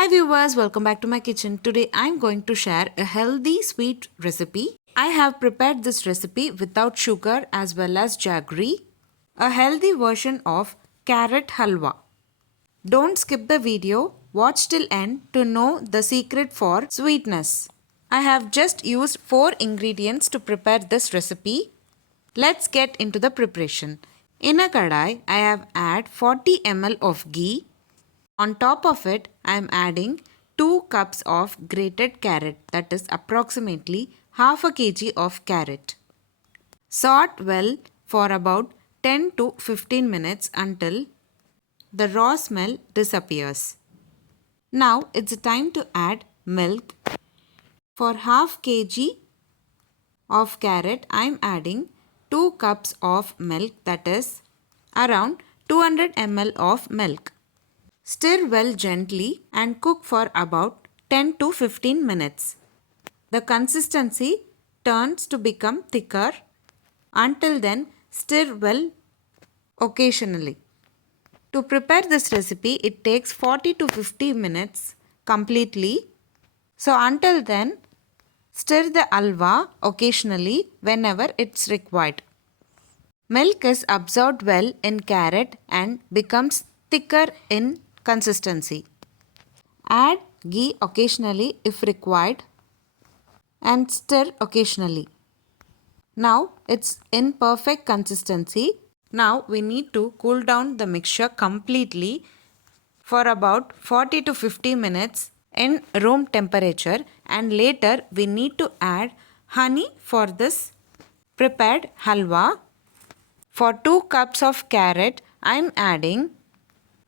Hi viewers, welcome back to my kitchen. Today I am going to share a healthy sweet recipe. I have prepared this recipe without sugar as well as jaggery, a healthy version of carrot halwa. Don't skip the video, watch till end to know the secret for sweetness. I have just used 4 ingredients to prepare this recipe. Let's get into the preparation. In a kadai, I have added 40 ml of ghee. On top of it, I am adding 2 cups of grated carrot, that is approximately half a kg of carrot. Saute well for about 10 to 15 minutes until the raw smell disappears. Now it's time to add milk. For half kg of carrot, I am adding 2 cups of milk, that is around 200 ml of milk. Stir well gently and cook for about 10 to 15 minutes. The consistency turns to become thicker. Until then, stir well occasionally. To prepare this recipe, it takes 40 to 50 minutes completely. So until then, stir the halwa occasionally whenever it's required. Milk is absorbed well in carrot and becomes thicker in consistency. Add ghee occasionally if required and stir occasionally. Now it's in perfect consistency. Now we need to cool down the mixture completely for about 40 to 50 minutes in room temperature, and later we need to add honey for this prepared halwa. For 2 cups of carrot, I am adding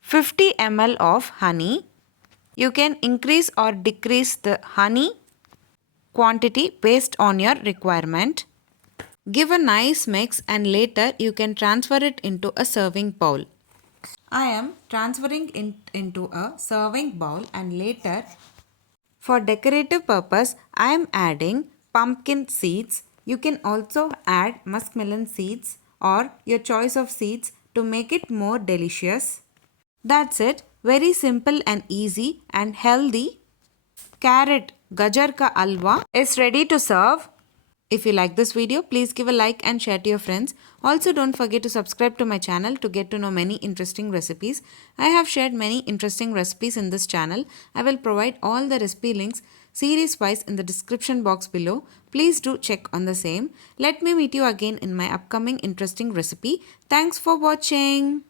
50 ml of honey. You can increase or decrease the honey quantity based on your requirement. Give a nice mix and later you can transfer it into a serving bowl. I am transferring it into a serving bowl, and later for decorative purpose I am adding pumpkin seeds. You can also add muskmelon seeds or your choice of seeds to make it more delicious. That's it. Very simple and easy and healthy carrot gajar ka halwa is ready to serve. If you like this video, please give a like and share to your friends. Also, don't forget to subscribe to my channel to get to know many interesting recipes. I have shared many interesting recipes in this channel. I will provide all the recipe links series wise in the description box below. Please do check on the same. Let me meet you again in my upcoming interesting recipe. Thanks for watching.